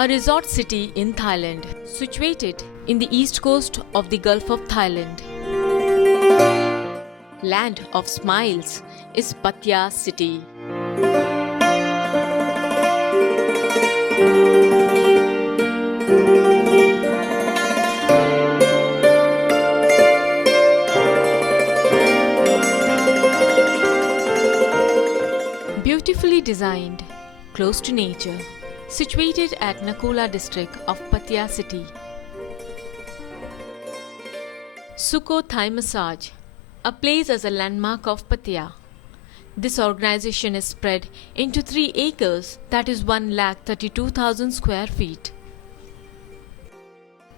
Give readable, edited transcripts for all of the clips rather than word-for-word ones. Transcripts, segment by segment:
a resort city in Thailand, situated in the east coast of the Gulf of Thailand. Land of Smiles is Pattaya city. Beautifully designed, close to nature, situated at Nakula district of Pattaya city. Suko Thai Massage, a place as a landmark of Pattaya. This organization is spread into 3 acres, that is 132,000 square feet.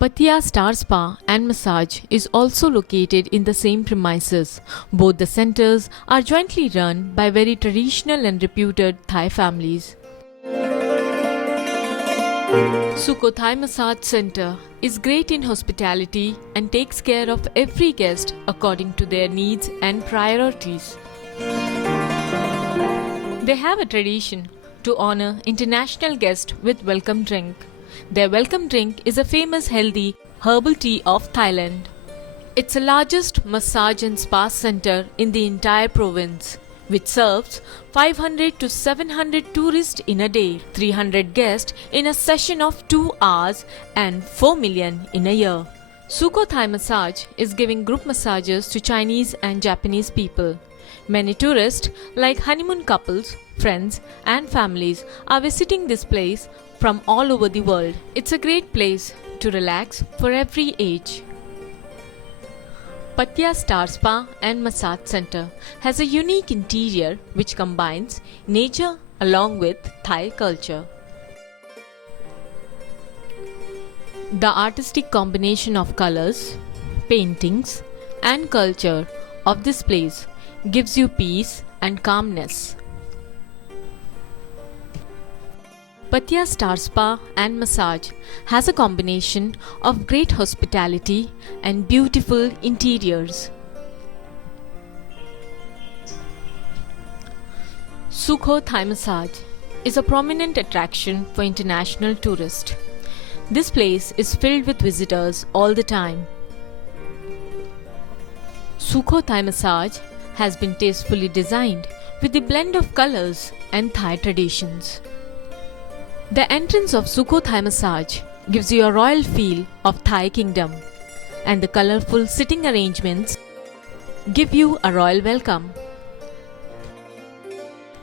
Pattaya Star Spa and Massage is also located in the same premises. Both the centers are jointly run by very traditional and reputed Thai families. Suko Thai Massage Center is great in hospitality and takes care of every guest according to their needs and priorities. They have a tradition to honor international guests with welcome drink. Their welcome drink is a famous healthy herbal tea of Thailand. It's the largest massage and spa center in the entire province, which serves 500 to 700 tourists in a day, 300 guests in a session of 2 hours, and 4 million in a year. Suko Thai Massage is giving group massages to Chinese and Japanese people. Many tourists, like honeymoon couples, friends, and families, are visiting this place from all over the world. It's a great place to relax for every age. Pattaya Star Spa and Massage Center has a unique interior which combines nature along with Thai culture. The artistic combination of colors, paintings, and culture of this place gives you peace and calmness. Pattaya Star Spa and Massage has a combination of great hospitality and beautiful interiors. Suko Thai Massage is a prominent attraction for international tourists. This place is filled with visitors all the time. Suko Thai Massage has been tastefully designed with a blend of colors and Thai traditions. The entrance of Suko Thai Massage gives you a royal feel of Thai kingdom, and the colorful sitting arrangements give you a royal welcome.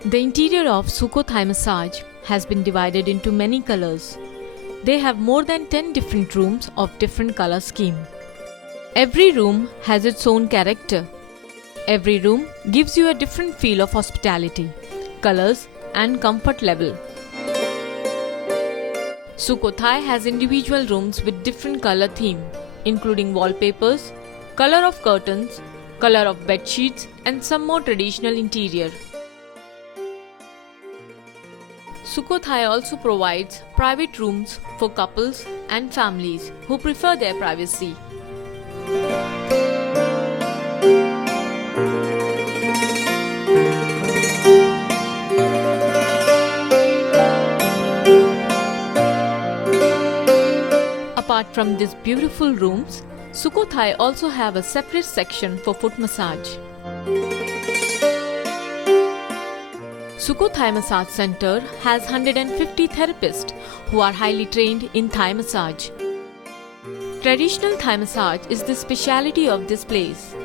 The interior of Suko Thai Massage has been divided into many colors. They have more than 10 different rooms of different color scheme. Every room has its own character. Every room gives you a different feel of hospitality, colors, and comfort level. Suko Thai has individual rooms with different color theme, including wallpapers, color of curtains, color of bed sheets, and some more traditional interior. Suko Thai also provides private rooms for couples and families who prefer their privacy. Apart from these beautiful rooms, Suko Thai also have a separate section for foot massage. Suko Thai Massage Center has 150 therapists who are highly trained in Thai massage. Traditional Thai massage is the speciality of this place.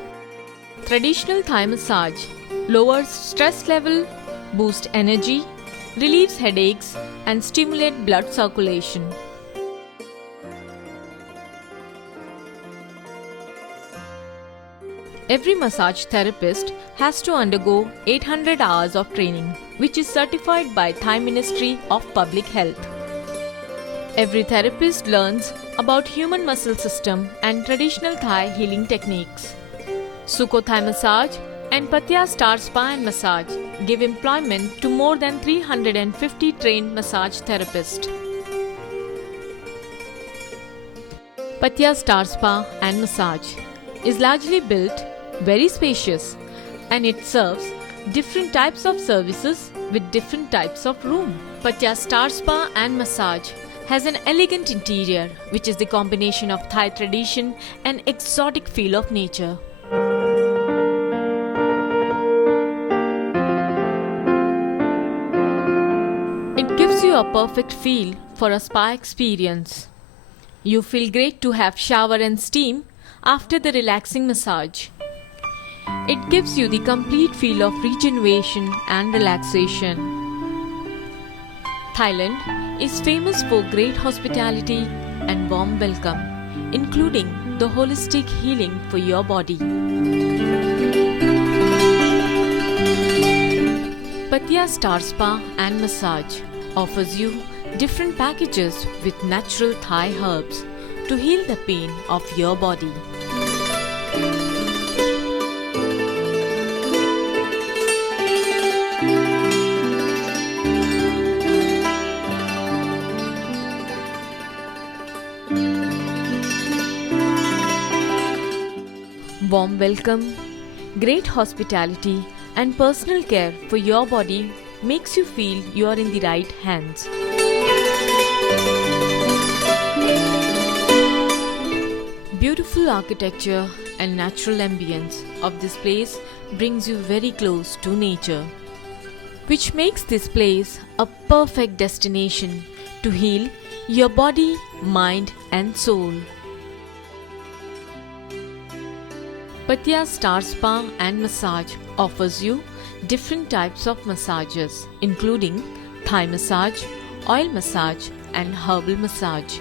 Traditional Thai massage lowers stress level, boosts energy, relieves headaches, and stimulates blood circulation. Every massage therapist has to undergo 800 hours of training, which is certified by Thai Ministry of Public Health. Every therapist learns about human muscle system and traditional Thai healing techniques. Suko Thai Massage and Pattaya Star Spa and Massage give employment to more than 350 trained massage therapists. Pattaya Star Spa and Massage is largely built, very spacious, and it serves different types of services with different types of room. Pattaya Star Spa and Massage has an elegant interior which is the combination of Thai tradition and exotic feel of nature. It gives you a perfect feel for a spa experience. You feel great to have shower and steam after the relaxing massage. It gives you the complete feel of rejuvenation and relaxation. Thailand is famous for great hospitality and warm welcome, including the holistic healing for your body. Pattaya Star Spa and Massage offers you different packages with natural Thai herbs to heal the pain of your body. Warm welcome, great hospitality and personal care for your body makes you feel you are in the right hands. Beautiful architecture and natural ambience of this place brings you very close to nature, which makes this place a perfect destination to heal your body, mind and soul. Pattaya Star Spa and Massage offers you different types of massages including Thai massage, oil massage and herbal massage.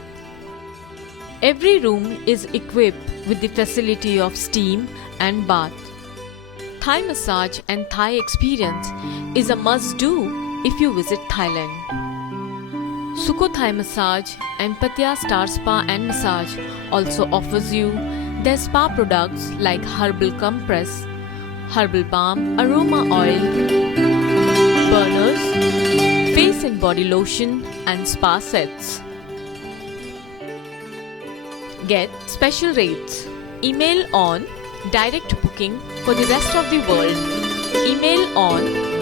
Every room is equipped with the facility of steam and bath. Thai massage and Thai experience is a must-do if you visit Thailand. Sukho Thai Massage and Pattaya Star Spa and Massage also offers you their spa products like herbal compress, herbal balm, aroma oil, burners, face and body lotion and spa sets. Get special rates. Email on direct booking for the rest of the world. Email on